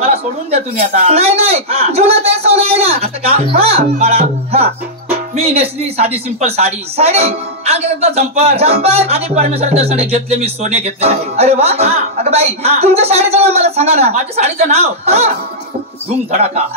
मला सोडून द्या तुम्ही आता. नाही नाही, जुना ते सोनं आहे ना. असं का? बाळा, मी नेसली साधी सिंपल साडी आणि झंपर आणि परमेश्वर दर्शन घेतले, मी सोने घेतले नाही. अरे वा. अगं बाई, तुमच्या साडीचं नाव मला सांगा ना. माझ्या साडीचं नाव धूम धडाका.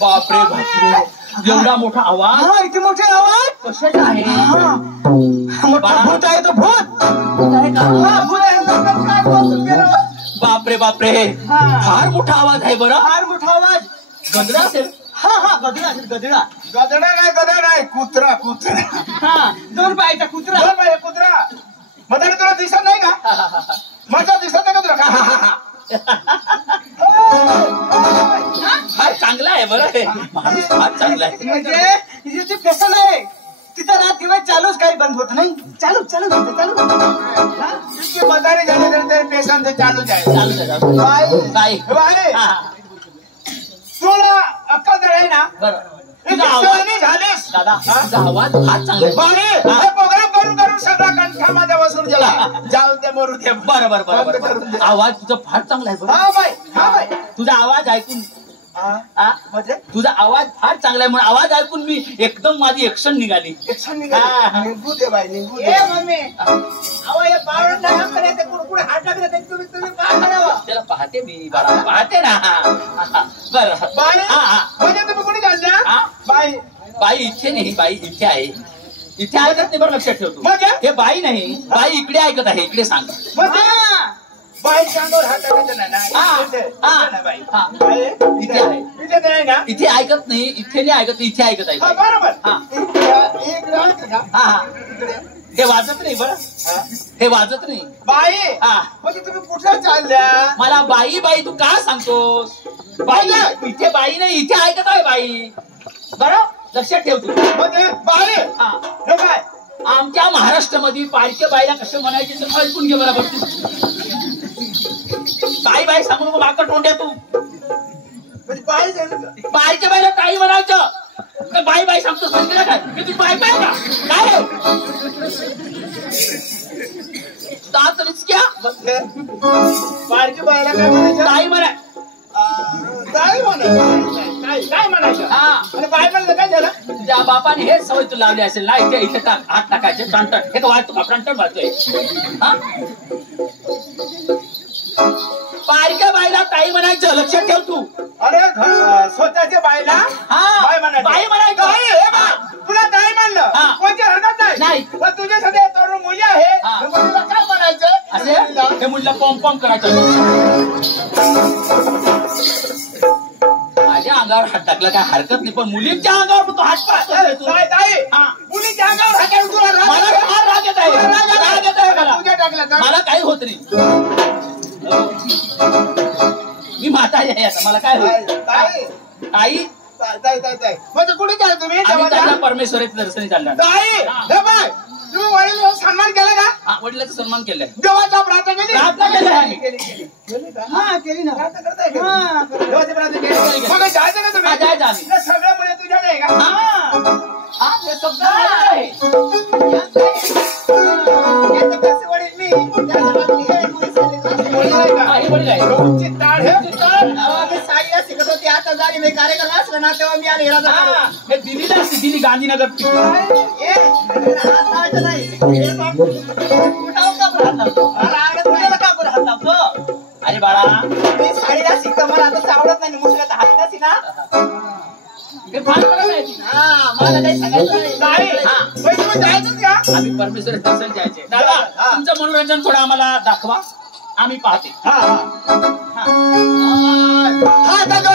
बापरे बापरे, एवढा मोठा आवाज. इथे मोठे आवाज कशाचा आहे? मोठा भूत आहे तो. भूत बापरे बापरे, फार मोठा आवाज आहे. बरं, फार मोठा आवाज. गदडा असेल. गदडा असेल. गदडा गदडा नाही, कुत्रा. कुत्रा. 2 पायाचा कुत्रा. 2 पायाचा कुत्रा. मग तुला दिसत नाही का? माझा दिसत नाही का तुला? फार चांगला आहे. बरं, माणूस फार चांगला आहे. म्हणजे जी फेसन आहे तिथं रात दिवस चालूच, काही बंद होत नाही. चालू मदारी झाले पेशन चालू काय तुला अक्कल आहे ना? झालेस दादा, तुझा आवाज फार चांगला आहे. प्रोग्राम करून सगळा कंठा माझ्या वसूल गेला. जाऊ दे, मरू दे. बरोबर, आवाज तुझा फार चांगला आहे. बरं, तुझा आवाज ऐकून तुझा आवाज फार चांगला आहे म्हणून आवाज ऐकून मी एकदम माझी एक्शन निघाली. निघू दे बाई, निघू दे. त्याला पाहते मी, पाहते ना. बरं, म्हणजे तुम्ही कोणी घालल्या? बाई इथे नाही, बाई इथे आहे. इथे ऐकत नाही. बरं, लक्षात ठेवतो. हे बाई नाही, बाई इकडे ऐकत आहे. इकडे सांग. बाई सांगोर हात इथे आहे. इथे ऐकत नाही, इथे नाही ऐकत, इथे ऐकत आहे. बरोबर. हे वाजत नाही. बरं, हे वाजत नाही. बाई म्हणजे तुम्ही कुठल्या चालल्या? मला बाई बाई तू का सांगतोस? बाई इथे बाई नाही, इथे ऐकत आहे बाई. बरं, लक्षात ठेव तू. बाई काय आमच्या महाराष्ट्रामध्ये पारख्या बाईला कसं म्हणायचे तर ऐकून घे बरोबर. तू बाई बाई सांगू नको माका तोंड्या. तू बाईच्या बाईला काही म्हणायचं. बाई बाई सांगतो सांगितलं काय की तू बाई बाई का काय दात रिचक्या बारकी बाईला काय म्हणायचं? ताई म्हणा. काय म्हणायचं? आणि बाई म्हणलं काय झालं? त्या बापाने हेच सवय तू लावली असेल ना. इथे इथे टाक, हात टाकायचे. टणटण हे का वाटतो का? टणटण वाटतोय. बारक्या बाईला ताई म्हणायचं. लक्षात ठेव तू. अरे स्वतःच्या बाईला बाई म्हणायचं. तुला ताई म्हणलं कोणती हरकत नाही. पण तुझ्यासाठी तरुण मुली आहे काय म्हणायचं? असे हे मुलीला पॉम पॉम करायचं. अंगावर हात टाकला काय हरकत नाही, पण मुलींच्या अंगावर तो हात टाकतोय तू. मुलीच्या अंगावर हात टाकून तुला राग मला येतो? फार राग येत आहे, राग येत आहे मला. तुझ्या टाकला का? मला काही होत नाही. मी म्हातारी आहे आता, मला काय होत ताई. म्हणजे कुठे चालला तुम्ही? आम्ही चालला परमेश्वराच्या दर्शनी चालला. ताई, हे बाय, तुम्ही वडिलांचा सन्मान केला का? हा, वडिलांचा सन्मान केलाय, देवाचा प्रार्थना केली? प्रार्थना केली आहे. हा केली ना. प्रार्थना करताय का? हा, देवाची प्रार्थना केली. मग जायचं का तुम्ही? हा, जायचं आम्ही. हे सगळं मुळे तुझ्याकडे आहे का? हा, हे शब्द आहे. याचं कसं वडील मी त्याच्या बाजूने हे मुली वडील आहे का? हा, हे वडील आहे. रोजची ताळ हे? मी साडीला शिकत होती, आता झाली मी कार्यक्रम असला ना तेव्हा मी आले हा, हे दिल्लीला असते, दिल्ली गांधीनगर अरे बाळा, मी साडीला शिकतो, मला आता आवडत नाही, मुसल्यात हात नसी ना. हे फार बरं नाही. हा, मला काही सांगायचं नाही. ताई, हा. बाई, तुम्ही जायचंच का? आम्ही परमेश्वर दर्शन जायचे. दादा, हा. तुमचं मनोरंजन थोडं आम्हाला दाखवा, आम्ही पाहते. हा, हा. हा, दादा,